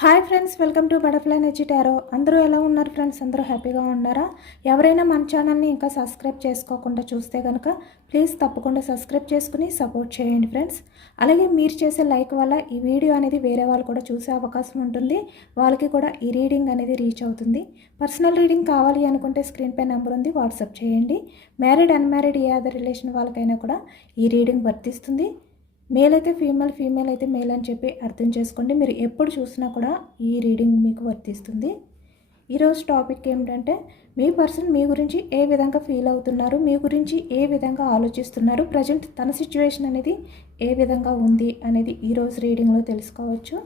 Hi friends, welcome to butterfly energy tarot. అందరూ ఎలా ఉన్నారు ఫ్రెండ్స్? అందరూ హ్యాపీగా ఉన్నారా? ఎవరైనా మన ఛానల్ని ఇంకా సబ్స్క్రైబ్ చేసుకోకుండా చూస్తే కనుక ప్లీజ్ తప్పకుండా సబ్స్క్రైబ్ చేసుకుని సపోర్ట్ చేయండి ఫ్రెండ్స్. అలాగే మీరు చేసే లైక్ వల్ల ఈ వీడియో అనేది వేరే వాళ్ళు కూడా చూసే అవకాశం ఉంటుంది. వాళ్ళకి కూడా ఈ రీడింగ్ అనేది రీచ్ అవుతుంది. పర్సనల్ రీడింగ్ కావాలి అనుకుంటే స్క్రీన్ పై నెంబర్ ఉంది, వాట్సాప్ చేయండి. మ్యారీడ్ అన్మ్యారీడ్ ఏ అదర్ రిలేషన్ వాళ్ళకైనా కూడా ఈ రీడింగ్ వర్తిస్తుంది. మేల్ అయితే ఫీమేల్, ఫీమేల్ అయితే మేల్ అని చెప్పి అర్థం చేసుకోండి. మీరు ఎప్పుడు చూసినా కూడా ఈ రీడింగ్ మీకు వర్తిస్తుంది. ఈరోజు టాపిక్ ఏమిటంటే, మీ పర్సన్ మీ గురించి ఏ విధంగా ఫీల్ అవుతున్నారు, మీ గురించి ఏ విధంగా ఆలోచిస్తున్నారు, ప్రజెంట్ తన సిచ్యువేషన్ అనేది ఏ విధంగా ఉంది అనేది ఈరోజు రీడింగ్లో తెలుసుకోవచ్చు.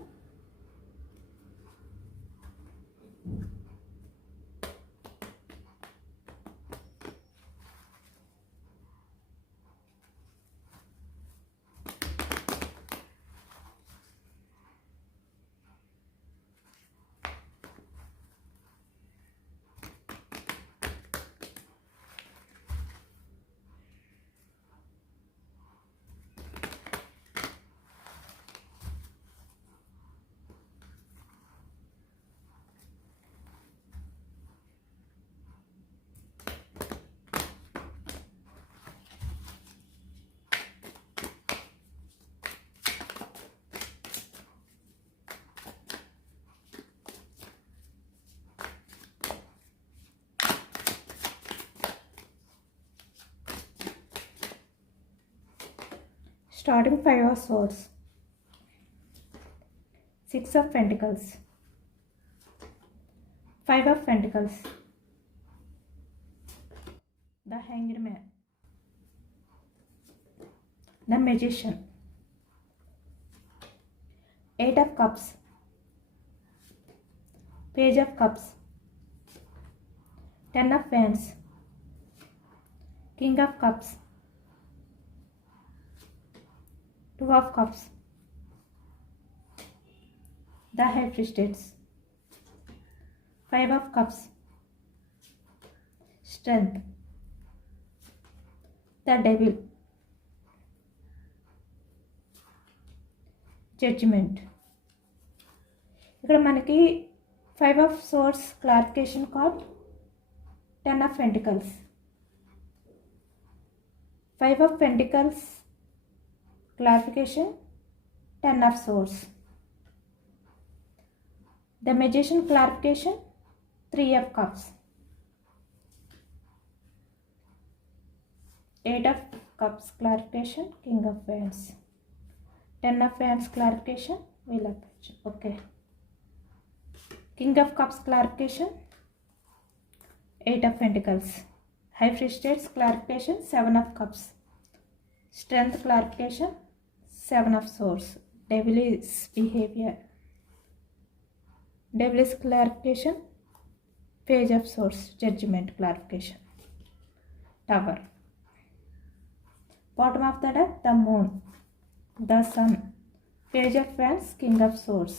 Starting 5 of Swords, 6 of Pentacles, 5 of Pentacles, the Hanged Man, the Magician, 8 of Cups, Page of Cups, 10 of Wands, King of Cups, 2 of Cups, the High Priestess, 5 of Cups, Strength, the Devil, Judgment. ఇక్కడ మనకి 5 of Swords clarification card, 10 of Pentacles, 5 of Pentacles clarification, 10 of Swords, the Magician clarification, 3 of Cups, 8 of Cups clarification, King of Wands, 10 of Wands clarification, Wheel of Fortune. Okay, King of Cups clarification, 8 of Pentacles, High Priestess clarification, 7 of Cups, Strength clarification, 7 of Swords, Devilish behavior, Devilish clarification, Page of Swords, Judgment clarification, Tower, bottom of the deck, the Moon, the Sun, Page of Wands, King of Swords.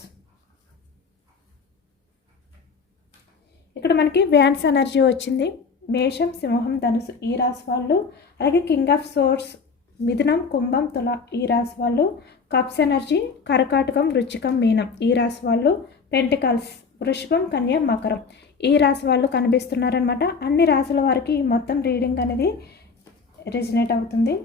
ఇక్కడ మనకి wands energy వచ్చింది. మేషం, సింహం, ధనుసు ఈ రాశి వాళ్ళు, అలాగే కింగ్ ఆఫ్ సోర్స్ మిథునం, కుంభం, తుల ఈ రాశి వాళ్ళు, కప్స్ ఎనర్జీ కర్కాటకం, వృశ్చికం, మీనం ఈ రాశి వాళ్ళు, పెంటికల్స్ వృషభం, కన్య, మకరం ఈ రాశి వాళ్ళు కనిపిస్తున్నారనమాట. అన్ని రాశుల వారికి ఈ మొత్తం రీడింగ్ అనేది రెజినేట్ అవుతుంది.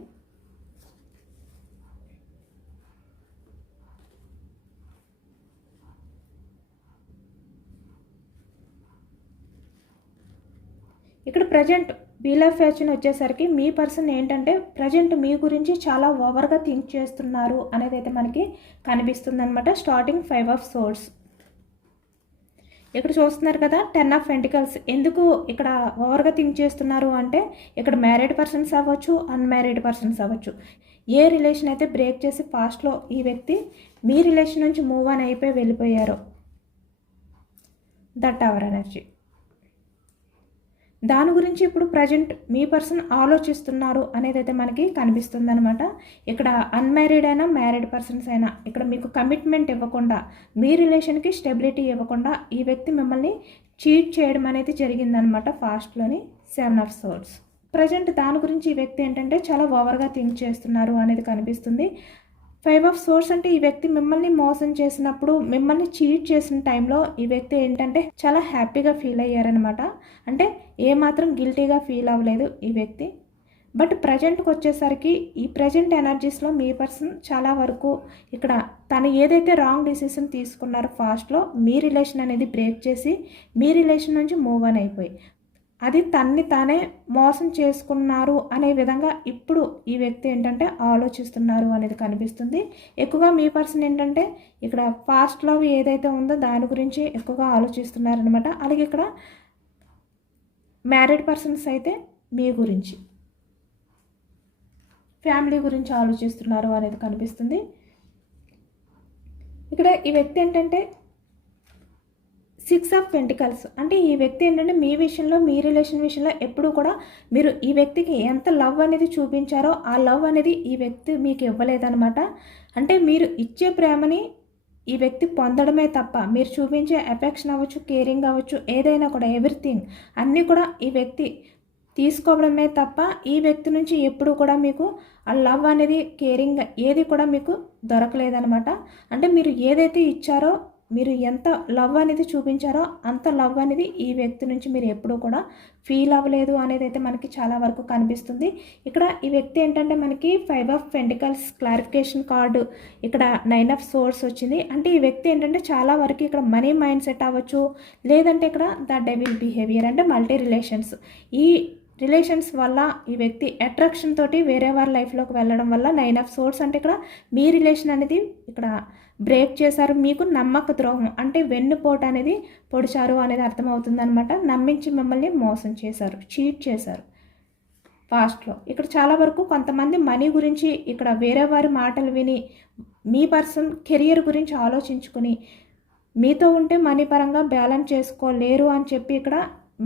ఇక్కడ ప్రజెంట్ వీల్ ఆఫ్ ఫార్చ్యూన్ వచ్చేసరికి మీ పర్సన్ ఏంటంటే ప్రజెంట్ మీ గురించి చాలా ఓవర్గా థింక్ చేస్తున్నారు అనేది అయితే మనకి కనిపిస్తుంది అనమాట. స్టార్టింగ్ 5 of Swords ఇక్కడ చూస్తున్నారు కదా, 10 of Pentacles. ఎందుకు ఇక్కడ ఓవర్గా థింక్ చేస్తున్నారు అంటే, ఇక్కడ మ్యారీడ్ పర్సన్స్ అవ్వచ్చు, అన్మ్యారీడ్ పర్సన్స్ అవ్వచ్చు. ఏ రిలేషన్ అయితే బ్రేక్ చేసి పాస్ట్లో ఈ వ్యక్తి మీ రిలేషన్ నుంచి మూవ్ ఆన్ అయిపోయి వెళ్ళిపోయారో, ద టవర్ ఎనర్జీ, దాని గురించి ఇప్పుడు ప్రజెంట్ మీ పర్సన్ ఆలోచిస్తున్నారు అనేది అయితే మనకి కనిపిస్తుంది అనమాట. ఇక్కడ అన్మ్యారీడ్ అయినా మ్యారీడ్ పర్సన్స్ అయినా ఇక్కడ మీకు కమిట్మెంట్ ఇవ్వకుండా, మీ రిలేషన్కి స్టెబిలిటీ ఇవ్వకుండా ఈ వ్యక్తి మిమ్మల్ని చీట్ చేయడం అనేది జరిగిందనమాట ఫాస్ట్లోని. 7 of Swords ప్రజెంట్ దాని గురించి ఈ వ్యక్తి ఏంటంటే చాలా ఓవర్గా థింక్ చేస్తున్నారు అనేది కనిపిస్తుంది. ఫైవ్ ఆఫ్ సోర్స్ అంటే ఈ వ్యక్తి మిమ్మల్ని మోసం చేసినప్పుడు, మిమ్మల్ని చీట్ చేసిన టైంలో ఈ వ్యక్తి ఏంటంటే చాలా హ్యాపీగా ఫీల్ అయ్యారనమాట. అంటే ఏమాత్రం గిల్టీగా ఫీల్ అవ్వలేదు ఈ వ్యక్తి. బట్ ప్రజెంట్కి వచ్చేసరికి ఈ ప్రజెంట్ ఎనర్జీస్లో మీ పర్సన్ చాలా వరకు ఇక్కడ తను ఏదైతే రాంగ్ డిసిషన్ తీసుకున్నారో ఫాస్ట్లో, మీ రిలేషన్ అనేది బ్రేక్ చేసి మీ రిలేషన్ నుంచి మూవ్ ఆన్ అయిపోయి అది తన్ని తానే మోసం చేసుకున్నారు అనే విధంగా ఇప్పుడు ఈ వ్యక్తి ఏంటంటే ఆలోచిస్తున్నారు అనేది కనిపిస్తుంది. ఎక్కువగా మీ పర్సన్ ఏంటంటే ఇక్కడ ఫాస్ట్ లవ్ ఏదైతే ఉందో దాని గురించి ఎక్కువగా ఆలోచిస్తున్నారనమాట. అలాగే ఇక్కడ మ్యారీడ్ పర్సన్స్ అయితే మీ గురించి, ఫ్యామిలీ గురించి ఆలోచిస్తున్నారు అనేది కనిపిస్తుంది. ఇక్కడ ఈ వ్యక్తి ఏంటంటే 6 ఆఫ్ పెంటికల్స్ అంటే ఈ వ్యక్తి ఏంటంటే మీ విషయంలో, మీ రిలేషన్ విషయంలో ఎప్పుడూ కూడా మీరు ఈ వ్యక్తికి ఎంత లవ్ అనేది చూపించారో ఆ లవ్ అనేది ఈ వ్యక్తి మీకు ఇవ్వలేదన్నమాట. అంటే మీరు ఇచ్చే ప్రేమని ఈ వ్యక్తి పొందడమే తప్ప మీరు చూపించే ఎఫెక్షన్ అవ్వచ్చు, కేరింగ్ అవ్వచ్చు, ఏదైనా కూడా ఎవ్రీథింగ్ అన్నీ కూడా ఈ వ్యక్తి తీసుకోవడమే తప్ప ఈ వ్యక్తి నుంచి ఎప్పుడు కూడా మీకు ఆ లవ్ అనేది, కేరింగ్ ఏది కూడా మీకు దొరకలేదనమాట. అంటే మీరు ఏదైతే ఇచ్చారో, మీరు ఎంత లవ్ అనేది చూపించారో అంత లవ్ అనేది ఈ వ్యక్తి నుంచి మీరు ఎప్పుడూ కూడా ఫీల్ అవ్వలేదు అనేది అయితే మనకి చాలా వరకు కనిపిస్తుంది. ఇక్కడ ఈ వ్యక్తి ఏంటంటే మనకి 5 ఆఫ్ పెంటికల్స్ క్లారిఫికేషన్ కార్డు, ఇక్కడ 9 ఆఫ్ సోర్స్ వచ్చింది. అంటే ఈ వ్యక్తి ఏంటంటే చాలా వరకు ఇక్కడ మనీ మైండ్ సెట్ అవ్వచ్చు, లేదంటే ఇక్కడ ద డెవిల్ బిహేవియర్ అంటే మల్టీ రిలేషన్స్, ఈ రిలేషన్స్ వల్ల ఈ వ్యక్తి అట్రాక్షన్ తోటి వేరే వారి లైఫ్లోకి వెళ్ళడం వల్ల 9 ఆఫ్ సోర్స్ అంటే ఇక్కడ మీ రిలేషన్ అనేది ఇక్కడ బ్రేక్ చేశారు. మీకు నమ్మక ద్రోహం అంటే వెన్నుపోటు అనేది పొడిచారు అనేది అర్థమవుతుంది అనమాట. నమ్మించి మిమ్మల్ని మోసం చేశారు, చీట్ చేశారు పాస్ట్లో. ఇక్కడ చాలా వరకు కొంతమంది మనీ గురించి ఇక్కడ వేరే వారి మాటలు విని మీ పర్సన్ కెరియర్ గురించి ఆలోచించుకుని మీతో ఉంటే మనీ పరంగా బ్యాలెన్స్ చేసుకోలేరు అని చెప్పి ఇక్కడ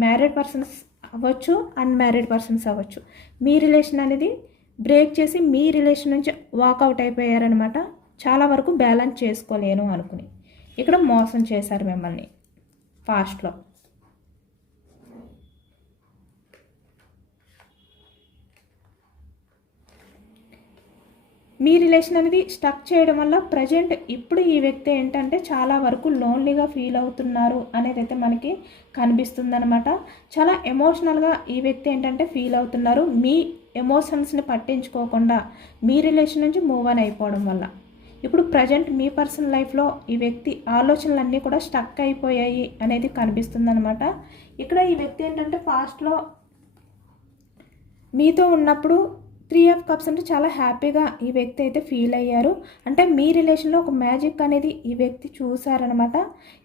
మ్యారీడ్ పర్సన్స్ అవ్వచ్చు, అన్మ్యారీడ్ పర్సన్స్ అవ్వచ్చు, మీ రిలేషన్ అనేది బ్రేక్ చేసి మీ రిలేషన్ నుంచి వాకౌట్ అయిపోయారనమాట. చాలా వరకు బ్యాలెన్స్ చేసుకోలేను అనుకుని ఇక్కడ మోసం చేశారు మిమ్మల్ని ఫాస్ట్లో. మీ రిలేషన్ అనేది స్టక్ చేయడం వల్ల ప్రజెంట్ ఇప్పుడు ఈ వ్యక్తి ఏంటంటే చాలా వరకు లోన్లీగా ఫీల్ అవుతున్నారు అనేది అయితే మనకి కనిపిస్తుందన్నమాట. చాలా ఎమోషనల్గా ఈ వ్యక్తి ఏంటంటే ఫీల్ అవుతున్నారు. మీ ఎమోషన్స్ని పట్టించుకోకుండా మీ రిలేషన్ నుంచి మూవ్ ఆన్ అయిపోవడం వల్ల ఇప్పుడు ప్రజెంట్ మీ పర్సనల్ లైఫ్లో ఈ వ్యక్తి ఆలోచనలన్నీ కూడా స్టక్ అయిపోయాయి అనేది కనిపిస్తుందన్నమాట. ఇక్కడ ఈ వ్యక్తి ఏంటంటే ఫాస్ట్లో మీతో ఉన్నప్పుడు 3 ఆఫ్ కప్స్ అంటే చాలా హ్యాపీగా ఈ వ్యక్తి అయితే ఫీల్ అయ్యారు. అంటే మీ రిలేషన్లో ఒక మ్యాజిక్ అనేది ఈ వ్యక్తి చూసారనమాట.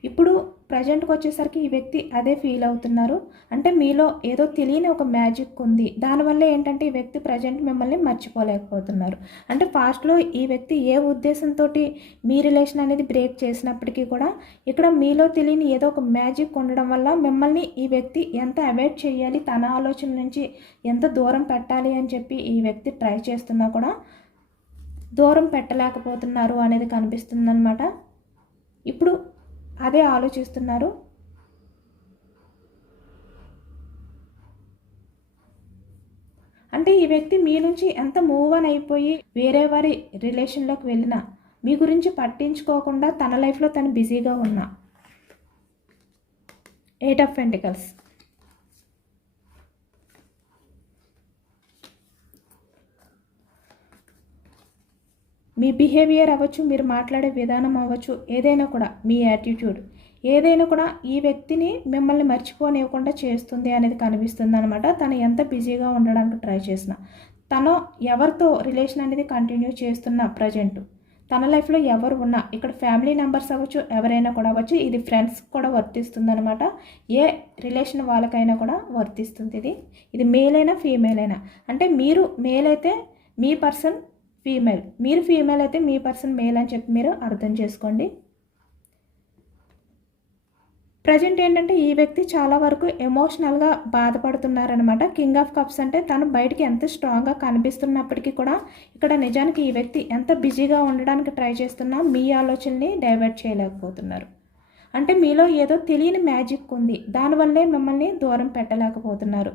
ఇప్పుడు ప్రజెంట్కి వచ్చేసరికి ఈ వ్యక్తి అదే ఫీల్ అవుతున్నారు. అంటే మీలో ఏదో తెలియని ఒక మ్యాజిక్ ఉంది, దానివల్ల ఏంటంటే ఈ వ్యక్తి ప్రజెంట్ మిమ్మల్ని మర్చిపోలేకపోతున్నారు. అంటే ఫాస్ట్లో ఈ వ్యక్తి ఏ ఉద్దేశంతో మీ రిలేషన్ అనేది బ్రేక్ చేసినప్పటికీ కూడా ఇక్కడ మీలో తెలియని ఏదో ఒక మ్యాజిక్ ఉండడం వల్ల మిమ్మల్ని ఈ వ్యక్తి ఎంత అవాయిడ్ చేయాలి, తన ఆలోచన నుంచి ఎంత దూరం పెట్టాలి అని చెప్పి ఈ వ్యక్తి ట్రై చేస్తున్నా కూడా దూరం పెట్టలేకపోతున్నారు అనేది కనిపిస్తుందన్నమాట. ఇప్పుడు అదే ఆలోచిస్తున్నారు. అంటే ఈ వ్యక్తి మీ నుంచి ఎంత మూవ్ ఆన్ అయిపోయి వేరే వారి రిలేషన్లోకి వెళ్ళినా మీ గురించి పట్టించుకోకుండా తన లైఫ్లో తను బిజీగా ఉన్నా 8 ఆఫ్ పెంటికల్స్, మీ బిహేవియర్ అవ్వచ్చు, మీరు మాట్లాడే విధానం అవ్వచ్చు, ఏదైనా కూడా మీ యాటిట్యూడ్ ఏదైనా కూడా ఈ వ్యక్తిని మిమ్మల్ని మర్చిపోనివ్వకుండా చేస్తుంది అనేది కనిపిస్తుంది అనమాట. తను ఎంత బిజీగా ఉండడానికి ట్రై చేసినా, తను ఎవరితో రిలేషన్ అనేది కంటిన్యూ చేస్తున్న ప్రజెంట్ తన లైఫ్లో ఎవరు ఉన్నా, ఇక్కడ ఫ్యామిలీ మెంబర్స్ అవ్వచ్చు, ఎవరైనా కూడా అవ్వచ్చు, ఇది ఫ్రెండ్స్ కూడా వర్తిస్తుంది అనమాట. ఏ రిలేషన్ వాళ్ళకైనా కూడా వర్తిస్తుంది. ఇది మేల్ అయినా ఫీమేల్ అయినా. అంటే మీరు మేల్ అయితే మీ పర్సన్ ఫీమేల్, మీరు ఫీమేల్ అయితే మీ పర్సన్ మేల్ అని చెప్పి మీరు అర్థం చేసుకోండి. ప్రజెంట్ ఏంటంటే ఈ వ్యక్తి చాలా వరకు ఎమోషనల్గా బాధపడుతున్నారనమాట. కింగ్ ఆఫ్ కప్స్ అంటే తను బయటికి ఎంత స్ట్రాంగ్గా కనిపిస్తున్నప్పటికీ కూడా ఇక్కడ నిజానికి ఈ వ్యక్తి ఎంత బిజీగా ఉండడానికి ట్రై చేస్తున్నా మీ ఆలోచనని డైవర్ట్ చేయలేకపోతున్నారు. అంటే మీలో ఏదో తెలియని మ్యాజిక్ ఉంది, దానివల్లే మిమ్మల్ని దూరం పెట్టలేకపోతున్నారు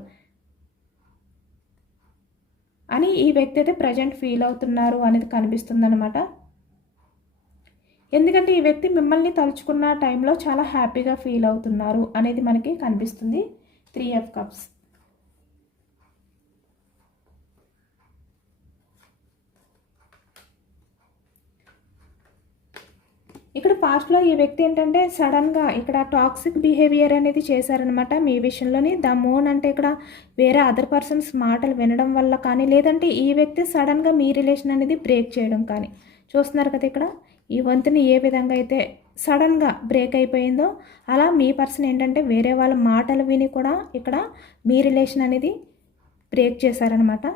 అని ఈ వ్యక్తి అయితే ప్రజెంట్ ఫీల్ అవుతున్నారు అనేది కనిపిస్తుందన్నమాట. ఎందుకంటే ఈ వ్యక్తి మిమ్మల్ని తలుచుకున్న టైంలో చాలా హ్యాపీగా ఫీల్ అవుతున్నారు అనేది మనకి కనిపిస్తుంది. 3 ఆఫ్ కప్స్. ఇక్కడ పాస్ట్లో ఈ వ్యక్తి ఏంటంటే సడన్గా ఇక్కడ టాక్సిక్ బిహేవియర్ అనేది చేశారనమాట మీ విషయంలోని. ద మూన్ అంటే ఇక్కడ వేరే అదర్ పర్సన్స్ మాటలు వినడం వల్ల కానీ, లేదంటే ఈ వ్యక్తి సడన్గా మీ రిలేషన్ అనేది బ్రేక్ చేయడం కానీ. చూస్తున్నారు కదా ఇక్కడ ఈ వంతుని ఏ విధంగా అయితే సడన్గా బ్రేక్ అయిపోయిందో, అలా మీ పర్సన్ ఏంటంటే వేరే వాళ్ళ మాటలు విని కూడా ఇక్కడ మీ రిలేషన్ అనేది బ్రేక్ చేశారనమాట.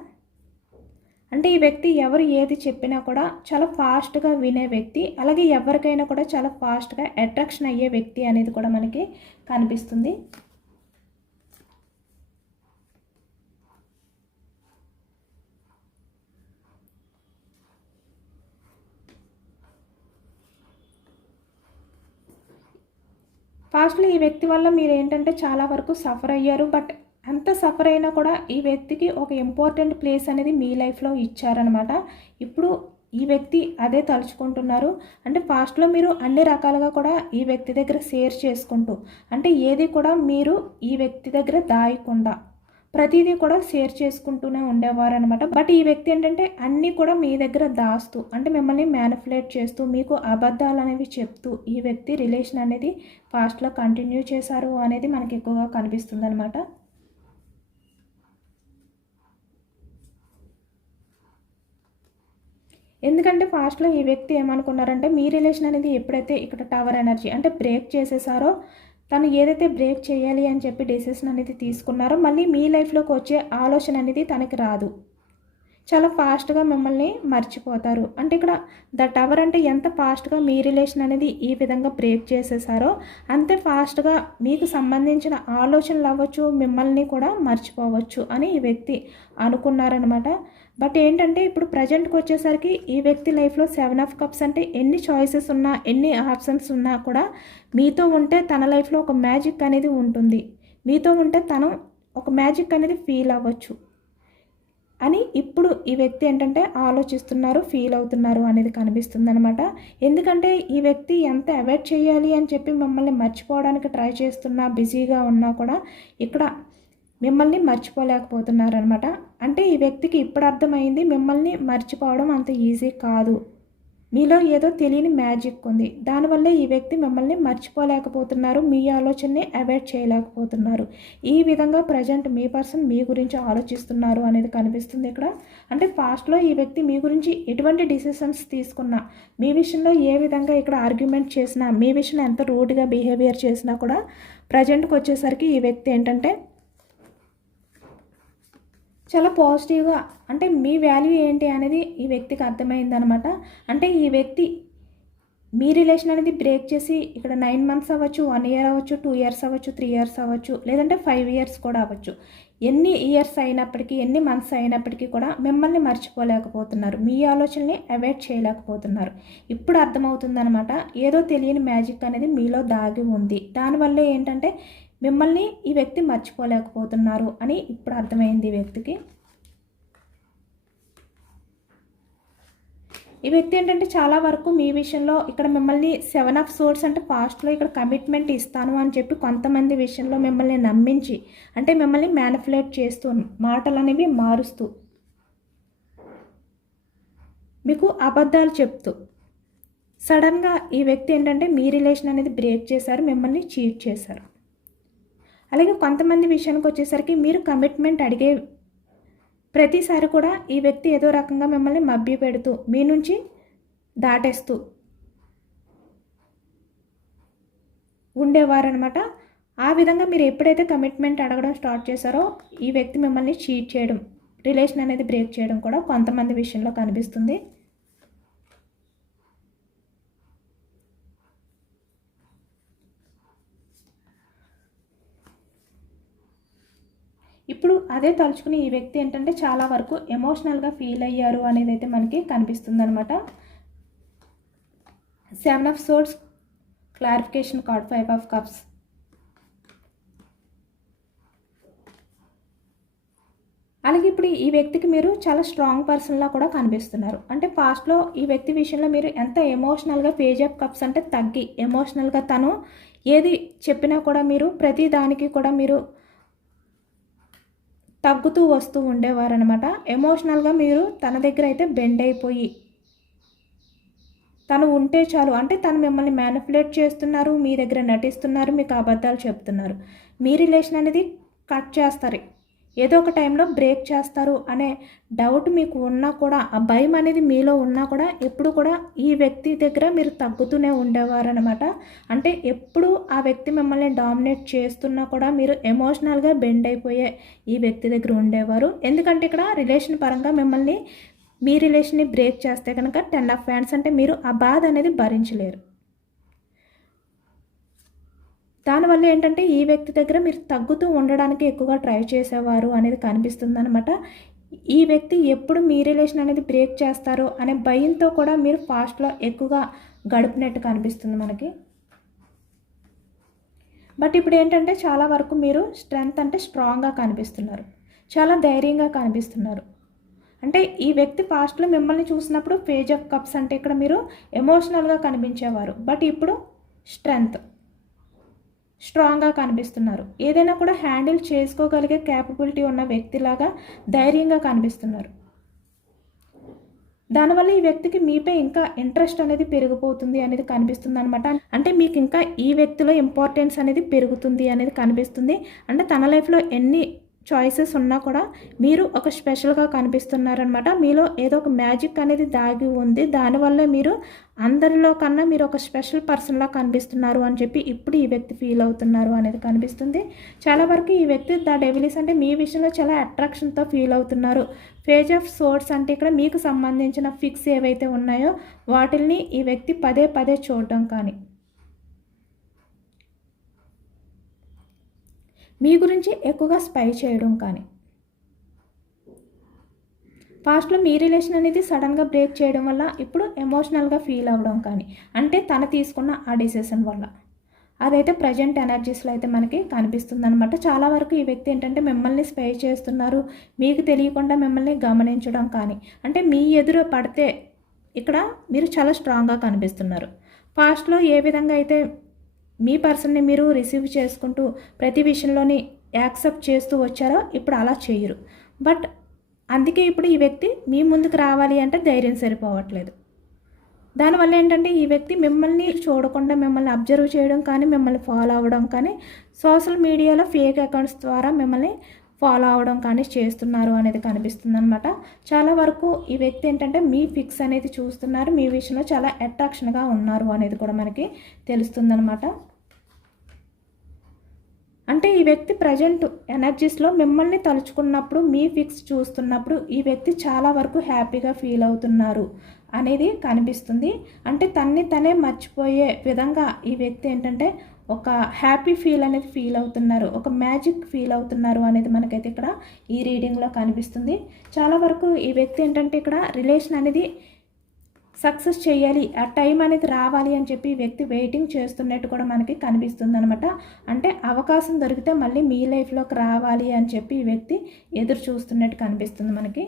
అంటే ఈ వ్యక్తి ఎవరు ఏది చెప్పినా కూడా చాలా ఫాస్ట్గా వినే వ్యక్తి, అలాగే ఎవరికైనా కూడా చాలా ఫాస్ట్గా అట్రాక్షన్ అయ్యే వ్యక్తి అనేది కూడా మనకి కనిపిస్తుంది. ఫాస్ట్లో ఈ వ్యక్తి వల్ల మీరు ఏంటంటే చాలా వరకు సఫర్ అయ్యారు. బట్ అంత సఫర్ అయినా కూడా ఈ వ్యక్తికి ఒక ఇంపార్టెంట్ ప్లేస్ అనేది మీ లైఫ్లో ఇచ్చారనమాట. ఇప్పుడు ఈ వ్యక్తి అదే తలుచుకుంటున్నారు. అంటే ఫాస్ట్లో మీరు అన్ని రకాలుగా కూడా ఈ వ్యక్తి దగ్గర షేర్ చేసుకుంటూ, అంటే ఏది కూడా మీరు ఈ వ్యక్తి దగ్గర దాయకుండా ప్రతిదీ కూడా షేర్ చేసుకుంటూనే ఉండేవారు అనమాట. బట్ ఈ వ్యక్తి ఏంటంటే అన్నీ కూడా మీ దగ్గర దాస్తూ, అంటే మిమ్మల్ని మ్యానిపులేట్ చేస్తూ, మీకు అబద్ధాలు అనేవి చెప్తూ ఈ వ్యక్తి రిలేషన్ అనేది ఫాస్ట్లో కంటిన్యూ చేశారు అనేది మనకి ఎక్కువగా కనిపిస్తుంది అనమాట. ఎందుకంటే ఫాస్ట్లో ఈ వ్యక్తి ఏమనుకున్నారంటే మీ రిలేషన్ అనేది ఎప్పుడైతే ఇక్కడ టవర్ ఎనర్జీ అంటే బ్రేక్ చేసేసారో, తను ఏదైతే బ్రేక్ చేయాలి అని చెప్పి డెసిషన్ అనేది తీసుకున్నారో, మళ్ళీ మీ లైఫ్లోకి వచ్చే ఆలోచన అనేది తనకి రాదు. చాలా ఫాస్ట్గా మిమ్మల్ని మర్చిపోతారు. అంటే ఇక్కడ ద టవర్ అంటే ఎంత ఫాస్ట్గా మీ రిలేషన్ అనేది ఈ విధంగా బ్రేక్ చేసేసారో, అంతే ఫాస్ట్గా మీకు సంబంధించిన ఆలోచనలు అవ్వచ్చు, మిమ్మల్ని కూడా మర్చిపోవచ్చు అని ఈ వ్యక్తి అనుకున్నారనమాట. బట్ ఏంటంటే ఇప్పుడు ప్రజెంట్కి వచ్చేసరికి ఈ వ్యక్తి లైఫ్లో 7 ఆఫ్ కప్స్ అంటే ఎన్ని చాయిసెస్ ఉన్నా, ఎన్ని ఆప్షన్స్ ఉన్నా కూడా మీతో ఉంటే తన లైఫ్లో ఒక మ్యాజిక్ అనేది ఉంటుంది. మీతో ఉంటే తను ఒక మ్యాజిక్ అనేది ఫీల్ అవ్వచ్చు అని ఇప్పుడు ఈ వ్యక్తి ఏంటంటే ఆలోచిస్తున్నారు, ఫీల్ అవుతున్నారు అనేది కనిపిస్తుంది అనమాట. ఎందుకంటే ఈ వ్యక్తి ఎంత అవాయిడ్ చేయాలి అని చెప్పి మిమ్మల్ని మర్చిపోవడానికి ట్రై చేస్తున్నా, బిజీగా ఉన్నా కూడా ఇక్కడ మిమ్మల్ని మర్చిపోలేకపోతున్నారనమాట. అంటే ఈ వ్యక్తికి ఇప్పుడు అర్థమైంది మిమ్మల్ని మర్చిపోవడం అంత ఈజీ కాదు, మీలో ఏదో తెలియని మ్యాజిక్ ఉంది. దానివల్లే ఈ వ్యక్తి మిమ్మల్ని మర్చిపోలేకపోతున్నారు, మీ ఆలోచనని అవాయిడ్ చేయలేకపోతున్నారు. ఈ విధంగా ప్రజెంట్ మీ పర్సన్ మీ గురించి ఆలోచిస్తున్నారు అనేది కనిపిస్తుంది ఇక్కడ. అంటే ఫాస్ట్లో ఈ వ్యక్తి మీ గురించి ఎటువంటి డిసిషన్స్ తీసుకున్నా, మీ విషయంలో ఏ విధంగా ఇక్కడ ఆర్గ్యుమెంట్ చేసినా, మీ విషయంలో ఎంత రూడ్గా బిహేవియర్ చేసినా కూడా ప్రజెంట్కి వచ్చేసరికి ఈ వ్యక్తి ఏంటంటే చాలా పాజిటివ్గా, అంటే మీ వాల్యూ ఏంటి అనేది ఈ వ్యక్తికి అర్థమైందనమాట. అంటే ఈ వ్యక్తి మీ రిలేషన్ అనేది బ్రేక్ చేసి ఇక్కడ 9 మంత్స్ అవ్వచ్చు, 1 ఇయర్ అవ్వచ్చు, 2 ఇయర్స్ అవ్వచ్చు, 3 ఇయర్స్ అవ్వచ్చు, లేదంటే 5 ఇయర్స్ కూడా అవ్వచ్చు. ఎన్ని ఇయర్స్ అయినప్పటికీ, ఎన్ని మంత్స్ అయినప్పటికీ కూడా మిమ్మల్ని మర్చిపోలేకపోతున్నారు, మీ ఆలోచనని అవాయిడ్ చేయలేకపోతున్నారు. ఇప్పుడు అర్థమవుతుందనమాట ఏదో తెలియని మ్యాజిక్ అనేది మీలో దాగి ఉంది. దానివల్ల ఏంటంటే మిమ్మల్ని ఈ వ్యక్తి మర్చిపోలేకపోతున్నారు అని ఇప్పుడు అర్థమైంది ఈ వ్యక్తికి. ఈ వ్యక్తి ఏంటంటే చాలా వరకు మీ విషయంలో ఇక్కడ మిమ్మల్ని 7 ఆఫ్ సోర్స్ అంటే ఫాస్ట్లో ఇక్కడ కమిట్మెంట్ ఇస్తాను అని చెప్పి కొంతమంది విషయంలో మిమ్మల్ని నమ్మించి, అంటే మిమ్మల్ని మ్యానిపులేట్ చేస్తూ, మాటలు అనేవి మారుస్తూ, మీకు అబద్ధాలు చెప్తూ సడన్గా ఈ వ్యక్తి ఏంటంటే మీ రిలేషన్ అనేది బ్రేక్ చేశారు, మిమ్మల్ని చీట్ చేశారు. అలాగే కొంతమంది విషయానికి వచ్చేసరికి మీరు కమిట్మెంట్ అడిగే ప్రతిసారి కూడా ఈ వ్యక్తి ఏదో రకంగా మిమ్మల్ని మభ్య పెడుతూ, మీ నుంచి దాటేస్తూ ఉండేవారనమాట. ఆ విధంగా మీరు ఎప్పుడైతే కమిట్మెంట్ అడగడం స్టార్ట్ చేశారో ఈ వ్యక్తి మిమ్మల్ని చీట్ చేయడం, రిలేషన్ అనేది బ్రేక్ చేయడం కూడా కొంతమంది విషయంలో కనిపిస్తుంది. ఇప్పుడు అదే తలుచుకుని ఈ వ్యక్తి ఏంటంటే చాలా వరకు ఎమోషనల్గా ఫీల్ అయ్యారు అనేది అయితే మనకి కనిపిస్తుంది అనమాట. 7 of swords, clarification card, 5 of cups. అలాగే ఇప్పుడు ఈ వ్యక్తికి మీరు చాలా స్ట్రాంగ్ పర్సన్లా కూడా కనిపిస్తున్నారు. అంటే పాస్ట్లో ఈ వ్యక్తి విషయంలో మీరు ఎంత ఎమోషనల్గా పేజ్ ఆఫ్ కప్స్ అంటే తగ్గి ఎమోషనల్గా తను ఏది చెప్పినా కూడా మీరు ప్రతి దానికి కూడా మీరు తగ్గుతూ వస్తూ ఉండేవారనమాట. ఎమోషనల్గా మీరు తన దగ్గర అయితే బెండ్ అయిపోయి తను ఉంటే చాలు, అంటే తను మిమ్మల్ని మ్యానిపులేట్ చేస్తున్నారు, మీ దగ్గర నటిస్తున్నారు, మీకు అబద్ధాలు చెప్తున్నారు, మీ రిలేషన్ అనేది కట్ చేస్తారు, ఏదో ఒక టైంలో బ్రేక్ చేస్తారు అనే డౌట్ మీకు ఉన్నా కూడా, ఆ భయం అనేది మీలో ఉన్నా కూడా ఎప్పుడు కూడా ఈ వ్యక్తి దగ్గర మీరు తగ్గుతూనే ఉండేవారనమాట. అంటే ఎప్పుడు ఆ వ్యక్తి మిమ్మల్ని డామినేట్ చేస్తున్నా కూడా మీరు ఎమోషనల్గా బెండ్ అయిపోయే ఈ వ్యక్తి దగ్గర ఉండేవారు. ఎందుకంటే ఇక్కడ రిలేషన్ పరంగా మిమ్మల్ని మీ రిలేషన్ని బ్రేక్ చేస్తే కనుక 10 ఆఫ్ హ్యాండ్స్ అంటే మీరు ఆ బాధ అనేది భరించలేరు. దానివల్ల ఏంటంటే ఈ వ్యక్తి దగ్గర మీరు తగ్గుతూ ఉండడానికి ఎక్కువగా ట్రై చేసేవారు అనేది కనిపిస్తుంది అనమాట. ఈ వ్యక్తి ఎప్పుడు మీ రిలేషన్ అనేది బ్రేక్ చేస్తారో అనే భయంతో కూడా మీరు ఫాస్ట్లో ఎక్కువగా గడిపినట్టు కనిపిస్తుంది మనకి. బట్ ఇప్పుడు ఏంటంటే చాలా వరకు మీరు స్ట్రెంగ్త్ అంటే స్ట్రాంగ్గా కనిపిస్తున్నారు, చాలా ధైర్యంగా కనిపిస్తున్నారు. అంటే ఈ వ్యక్తి పాస్ట్లో మిమ్మల్ని చూసినప్పుడు పేజ్ ఆఫ్ కప్స్ అంటే ఇక్కడ మీరు ఎమోషనల్గా కనిపించేవారు, బట్ ఇప్పుడు స్ట్రాంగ్గా కనిపిస్తున్నారు. ఏదైనా కూడా హ్యాండిల్ చేసుకోగలిగే క్యాపబిలిటీ ఉన్న వ్యక్తిలాగా ధైర్యంగా కనిపిస్తున్నారు. దానివల్ల ఈ వ్యక్తికి మీపై ఇంకా ఇంట్రెస్ట్ అనేది పెరిగిపోతుంది అనేది కనిపిస్తుంది అనమాట. అంటే మీకు ఇంకా ఈ వ్యక్తిలో ఇంపార్టెన్స్ అనేది పెరుగుతుంది అనేది కనిపిస్తుంది. అంటే తన లైఫ్లో ఎన్ని చాయిసెస్ ఉన్నా కూడా మీరు ఒక స్పెషల్గా కనిపిస్తున్నారనమాట. మీలో ఏదో ఒక మ్యాజిక్ అనేది దాగి ఉంది, దానివల్ల మీరు అందరిలో కన్నా మీరు ఒక స్పెషల్ పర్సన్లా కనిపిస్తున్నారు అని చెప్పి ఇప్పుడు ఈ వ్యక్తి ఫీల్ అవుతున్నారు అనేది కనిపిస్తుంది. చాలా వరకు ఈ వ్యక్తి ద డెవిలిస్ అంటే మీ విషయంలో చాలా అట్రాక్షన్తో ఫీల్ అవుతున్నారు. పేజ్ ఆఫ్ సోర్డ్స్ అంటే ఇక్కడ మీకు సంబంధించిన ఫిక్స్ ఏవైతే ఉన్నాయో వాటిల్ని ఈ వ్యక్తి పదే పదే చూడడం కానీ, మీ గురించి ఎక్కువగా స్పై చేయడం కానీ, పాస్ట్లో మీ రిలేషన్ అనేది సడన్గా బ్రేక్ చేయడం వల్ల ఇప్పుడు ఎమోషనల్గా ఫీల్ అవ్వడం కానీ, అంటే తను తీసుకున్న ఆ డిసిషన్ వల్ల, అదైతే ప్రజెంట్ ఎనర్జీస్లో అయితే మనకి కనిపిస్తుంది అనమాట. చాలా వరకు ఈ వ్యక్తి ఏంటంటే మిమ్మల్ని స్పై చేస్తున్నారు, మీకు తెలియకుండా మిమ్మల్ని గమనించడం కానీ, అంటే మీ ఎదురు పడితే ఇక్కడ మీరు చాలా స్ట్రాంగ్గా కనిపిస్తున్నారు. పాస్ట్లో ఏ విధంగా అయితే మీ పర్సన్ని మీరు రిసీవ్ చేసుకుంటూ ప్రతి విషయంలోని యాక్సెప్ట్ చేస్తూ వచ్చారో ఇప్పుడు అలా చేయరు. బట్ అందుకే ఇప్పుడు ఈ వ్యక్తి మీ ముందుకు రావాలి అంటే ధైర్యం సరిపోవట్లేదు. దానివల్ల ఏంటంటే ఈ వ్యక్తి మిమ్మల్ని చూడకుండా మిమ్మల్ని అబ్జర్వ్ చేయడం కానీ, మిమ్మల్ని ఫాలో అవ్వడం కానీ, సోషల్ మీడియాలో ఫేక్ అకౌంట్స్ ద్వారా మిమ్మల్ని ఫాలో అవడం కానీ చేస్తున్నారు అనేది కనిపిస్తుంది అనమాట. చాలా వరకు ఈ వ్యక్తి ఏంటంటే మీ ఫిక్స్ అనేది చూస్తున్నారు, మీ విషయంలో చాలా అట్రాక్షన్గా ఉన్నారు అనేది కూడా మనకి తెలుస్తుందన్నమాట. అంటే ఈ వ్యక్తి ప్రజెంట్ ఎనర్జీస్లో మిమ్మల్ని తలుచుకున్నప్పుడు, మీ ఫిక్స్ చూస్తున్నప్పుడు ఈ వ్యక్తి చాలా వరకు హ్యాపీగా ఫీల్ అవుతున్నారు అనేది కనిపిస్తుంది. అంటే తనే మర్చిపోయే విధంగా ఈ వ్యక్తి ఏంటంటే ఒక హ్యాపీ ఫీల్ అనేది ఫీల్ అవుతున్నారు, ఒక మ్యాజిక్ ఫీల్ అవుతున్నారు అనేది మనకైతే ఇక్కడ ఈ రీడింగ్లో కనిపిస్తుంది. చాలా వరకు ఈ వ్యక్తి ఏంటంటే ఇక్కడ రిలేషన్ అనేది సక్సెస్ చేయాలి, ఆ టైం అనేది రావాలి అని చెప్పి ఈ వ్యక్తి వెయిటింగ్ చేస్తున్నట్టు కూడా మనకి కనిపిస్తుంది అనమాట. అంటే అవకాశం దొరికితే మళ్ళీ మీ లైఫ్లోకి రావాలి అని చెప్పి ఈ వ్యక్తి ఎదురు చూస్తున్నట్టు కనిపిస్తుంది మనకి.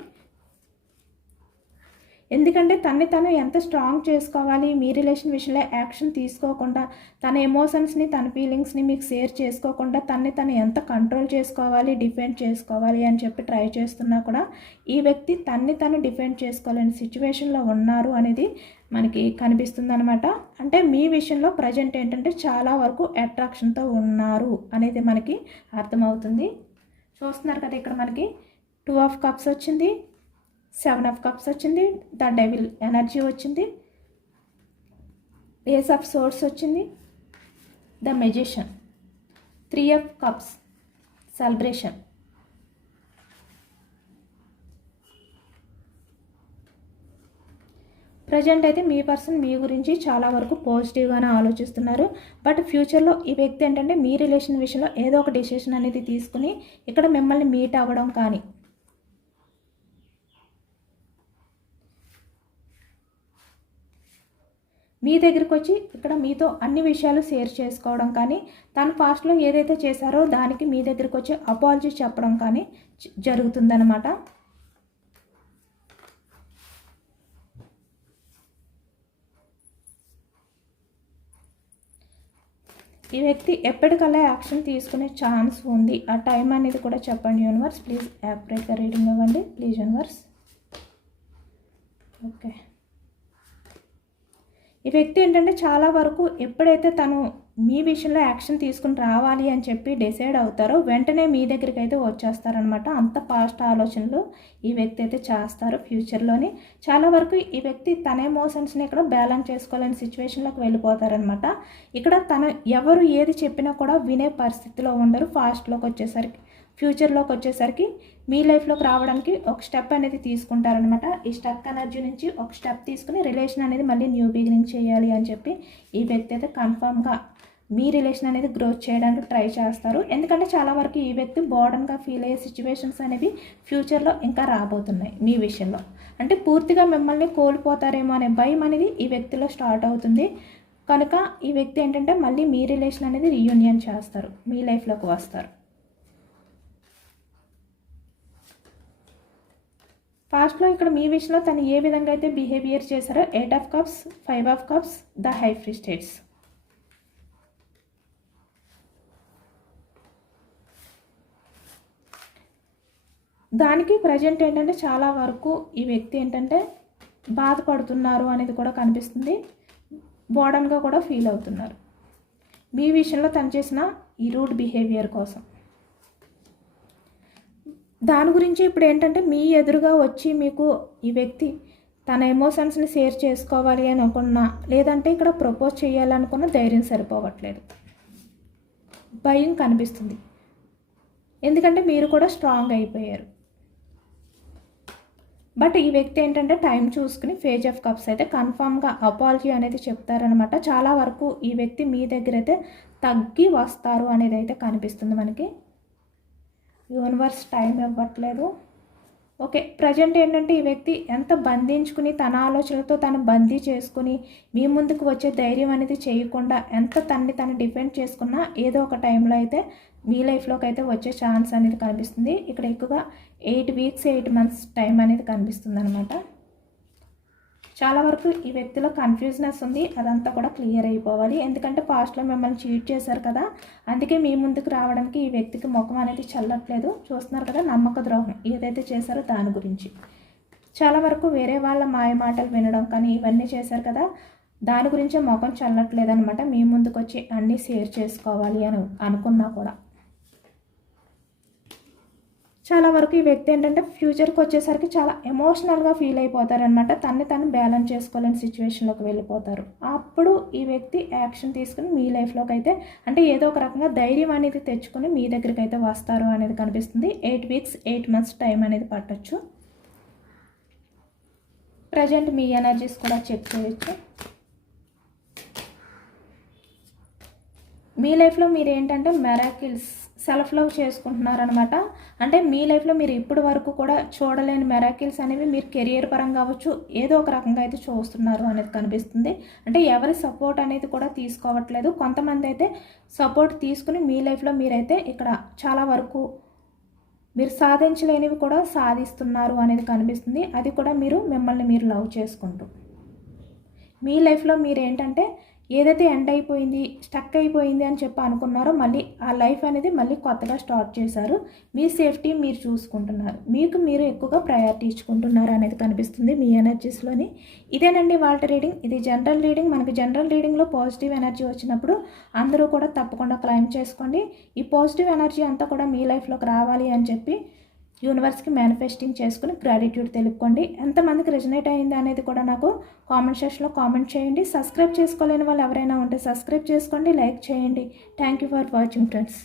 ఎందుకంటే తను ఎంత స్ట్రాంగ్ చేసుకోవాలి, మీ రిలేషన్ విషయంలో యాక్షన్ తీసుకోకుండా, తన ఎమోషన్స్ని తన ఫీలింగ్స్ని మీకు షేర్ చేసుకోకుండా తను ఎంత కంట్రోల్ చేసుకోవాలి, డిఫెండ్ చేసుకోవాలి అని చెప్పి ట్రై చేస్తున్నా కూడా ఈ వ్యక్తి తను డిఫెండ్ చేసుకోలేని సిచ్యువేషన్లో ఉన్నారు అనేది మనకి కనిపిస్తుంది అనమాట. అంటే మీ విషయంలో ప్రజెంట్ ఏంటంటే చాలా వరకు అట్రాక్షన్తో ఉన్నారు అనేది మనకి అర్థమవుతుంది. చూస్తున్నారు కదా, ఇక్కడ మనకి 2 ఆఫ్ కప్స్ వచ్చింది, 7 ఆఫ్ కప్స్ వచ్చింది, ద డెవిల్ ఎనర్జీ వచ్చింది, ఏస్ ఆఫ్ సోర్స్ వచ్చింది, the magician, 3 of cups, celebration. Present అయితే మీ పర్సన్ మీ గురించి చాలా వరకు పాజిటివ్గానే ఆలోచిస్తున్నారు. బట్ ఫ్యూచర్లో ఈ వ్యక్తి ఏంటంటే మీ రిలేషన్ విషయంలో ఏదో ఒక డెసిషన్ అనేది తీసుకుని ఇక్కడ మిమ్మల్ని మీట్ అవ్వడం కానీ, మీ దగ్గరికి వచ్చి ఇక్కడ మీతో అన్ని విషయాలు షేర్ చేసుకోవడం కానీ, తను పాస్ట్లో ఏదైతే చేశారో దానికి మీ దగ్గరికి వచ్చి అపాలజీ చెప్పడం కానీ జరుగుతుందన్నమాట. ఈ వ్యక్తి ఎప్పటికల్లా యాక్షన్ తీసుకునే ఛాన్స్ ఉంది. ఆ టైం అనేది కూడా చెప్పండి యూనివర్స్. ప్లీజ్ యాక్యురేట్గా రీడింగ్ ఇవ్వండి ప్లీజ్ యూనివర్స్. ఓకే, ఈ వ్యక్తి ఏంటంటే చాలా వరకు ఎప్పుడైతే తను మీ విషయంలో యాక్షన్ తీసుకుని రావాలి అని చెప్పి డిసైడ్ అవుతారో వెంటనే మీ దగ్గరికి అయితే వచ్చేస్తారనమాట. అంత పాస్ట్ ఆలోచనలు ఈ వ్యక్తి అయితే చేస్తారు ఫ్యూచర్లోని. చాలా వరకు ఈ వ్యక్తి తన ఎమోషన్స్ని ఇక్కడ బ్యాలెన్స్ చేసుకోలేని సిచ్యువేషన్లోకి వెళ్ళిపోతారనమాట. ఇక్కడ తను ఎవరు ఏది చెప్పినా కూడా వినే పరిస్థితిలో ఉండరు. ఫాస్ట్లోకి వచ్చేసరికి ఫ్యూచర్లోకి వచ్చేసరికి మీ లైఫ్లోకి రావడానికి ఒక స్టెప్ అనేది తీసుకుంటారనమాట. ఈ స్టక్ ఎనర్జీ నుంచి ఒక స్టెప్ తీసుకుని రిలేషన్ అనేది మళ్ళీ న్యూ బిగినింగ్ చేయాలి అని చెప్పి ఈ వ్యక్తి అయితే కన్ఫామ్గా మీ రిలేషన్ అనేది గ్రోత్ చేయడానికి ట్రై చేస్తారు. ఎందుకంటే చాలా వరకు ఈ వ్యక్తి బోర్డన్గా ఫీల్ అయ్యే సిచ్యువేషన్స్ అనేవి ఫ్యూచర్లో ఇంకా రాబోతున్నాయి మీ విషయంలో. అంటే పూర్తిగా మిమ్మల్ని కోల్పోతారేమో అనే భయం అనేది ఈ వ్యక్తిలో స్టార్ట్ అవుతుంది. కనుక ఈ వ్యక్తి ఏంటంటే మళ్ళీ మీ రిలేషన్ అనేది రీయూనియన్ చేస్తారు, మీ లైఫ్లోకి వస్తారు. పాస్ట్లో ఇక్కడ మీ విషయంలో తను ఏ విధంగా అయితే బిహేవియర్ చేశారో 8 of cups, 5 of cups, the high priestess. దానికి ప్రజెంట్ ఏంటంటే చాలా వరకు ఈ వ్యక్తి ఏంటంటే బాధపడుతున్నారు అనేది కూడా కనిపిస్తుంది. బోర్డన్గా కూడా ఫీల్ అవుతున్నారు మీ విషయంలో తను చేసిన ఈ రూడ్ బిహేవియర్ కోసం. దాని గురించి ఇప్పుడు ఏంటంటే మీ ఎదురుగా వచ్చి మీకు ఈ వ్యక్తి తన ఎమోషన్స్ని షేర్ చేసుకోవాలి అని అనుకున్నా, లేదంటే ఇక్కడ ప్రపోజ్ చేయాలనుకున్న ధైర్యం సరిపోవట్లేదు, భయం కనిపిస్తుంది. ఎందుకంటే మీరు కూడా స్ట్రాంగ్ అయిపోయారు. బట్ ఈ వ్యక్తి ఏంటంటే టైం చూసుకుని పేజ్ ఆఫ్ కప్స్ అయితే కన్ఫామ్గా అపాలజీ అనేది చెప్తారనమాట. చాలా వరకు ఈ వ్యక్తి మీ దగ్గర అయితే తగ్గి వస్తారు అనేది అయితే కనిపిస్తుంది మనకి. యూనివర్స్ టైం ఇవ్వట్లేదు. ఓకే, ప్రజెంట్ ఏంటంటే ఈ వ్యక్తి ఎంత బంధించుకుని తన ఆలోచనలతో తను బందీ చేసుకుని మీ ముందుకు వచ్చే ధైర్యం అనేది చేయకుండా ఎంత తను డిఫెండ్ చేసుకున్నా ఏదో ఒక టైంలో అయితే మీ లైఫ్లోకి అయితే వచ్చే ఛాన్స్ అనేది కనిపిస్తుంది. ఇక్కడ ఎక్కువగా 8 వీక్స్ 8 మంత్స్ టైం అనేది కనిపిస్తుంది అనమాట. చాలా వరకు ఈ వ్యక్తిలో కన్ఫ్యూజనెస్ ఉంది, అదంతా కూడా క్లియర్ అయిపోవాలి. ఎందుకంటే పాస్ట్లో మిమ్మల్ని చీట్ చేశారు కదా, అందుకే మీ ముందుకు రావడానికి ఈ వ్యక్తికి ముఖం అనేది చల్లట్లేదు. చూస్తున్నారు కదా, నమ్మక ద్రోహం ఏదైతే చేశారో దాని గురించి. చాలా వరకు వేరే వాళ్ళ మాయ మాటలు వినడం కానీ ఇవన్నీ చేశారు కదా, దాని గురించే ముఖం చల్లట్లేదు అనమాట. మీ ముందుకు వచ్చి అన్నీ షేర్ చేసుకోవాలి అని అనుకున్నా కూడా చాలా వరకు ఈ వ్యక్తి ఏంటంటే ఫ్యూచర్కి వచ్చేసరికి చాలా ఎమోషనల్గా ఫీల్ అయిపోతారనమాట. తను బ్యాలెన్స్ చేసుకోలేని సిచ్యువేషన్లోకి వెళ్ళిపోతారు. అప్పుడు ఈ వ్యక్తి యాక్షన్ తీసుకుని మీ లైఫ్లోకి అయితే అంటే ఏదో ఒక రకంగా ధైర్యం అనేది తెచ్చుకొని మీ దగ్గరికి అయితే వస్తారు అనేది కనిపిస్తుంది. 8 వీక్స్ 8 మంత్స్ టైం అనేది పట్టొచ్చు. ప్రజెంట్ మీ ఎనర్జీస్ కూడా చెక్ చేయొచ్చు. మీ లైఫ్లో మీరు ఏంటంటే మెరాకిల్స్ సెల్ఫ్ లవ్ చేసుకుంటున్నారనమాట. అంటే మీ లైఫ్లో మీరు ఇప్పటి వరకు కూడా చూడలేని మెరాకిల్స్ అనేవి మీరు కెరియర్ పరంగా అవ్వచ్చు ఏదో ఒక రకంగా అయితే చూస్తున్నారు అనేది కనిపిస్తుంది. అంటే ఎవరి సపోర్ట్ అనేది కూడా తీసుకోవట్లేదు. కొంతమంది అయితే సపోర్ట్ తీసుకుని మీ లైఫ్లో మీరైతే ఇక్కడ చాలా వరకు మీరు సాధించలేనివి కూడా సాధిస్తున్నారు అనేది కనిపిస్తుంది. అది కూడా మిమ్మల్ని మీరు లవ్ చేసుకుంటూ మీ లైఫ్లో మీరు ఏంటంటే ఏదైతే ఎండ్ అయిపోయింది స్టక్ అయిపోయింది అని చెప్పి అనుకున్నారో మళ్ళీ ఆ లైఫ్ అనేది మళ్ళీ కొత్తగా స్టార్ట్ చేశారు. మీ సేఫ్టీ మీరు చూసుకుంటున్నారు, మీకు మీరు ఎక్కువగా ప్రయారిటీ ఇచ్చుకుంటున్నారు అనేది కనిపిస్తుంది మీ ఎనర్జీస్లోని. ఇదేనండి వాళ్ళ రీడింగ్. ఇది జనరల్ రీడింగ్. మనకి జనరల్ రీడింగ్లో పాజిటివ్ ఎనర్జీ వచ్చినప్పుడు అందరూ కూడా తప్పకుండా క్లైమ్ చేసుకోండి. ఈ పాజిటివ్ ఎనర్జీ అంతా కూడా మీ లైఫ్లోకి రావాలి అని చెప్పి యూనివర్స్కి మేనిఫెస్టింగ్ చేసుకుని గ్రాటిట్యూడ్ తెలుపుకోండి. ఎంతమందికి రెజనేట్ అయింది అనేది కూడా నాకు కామెంట్ సెక్షన్లో కామెంట్ చేయండి. సబ్స్క్రైబ్ చేసుకోలేని వాళ్ళు ఎవరైనా ఉంటే సబ్స్క్రైబ్ చేసుకోండి, లైక్ చేయండి. Thank you for watching friends.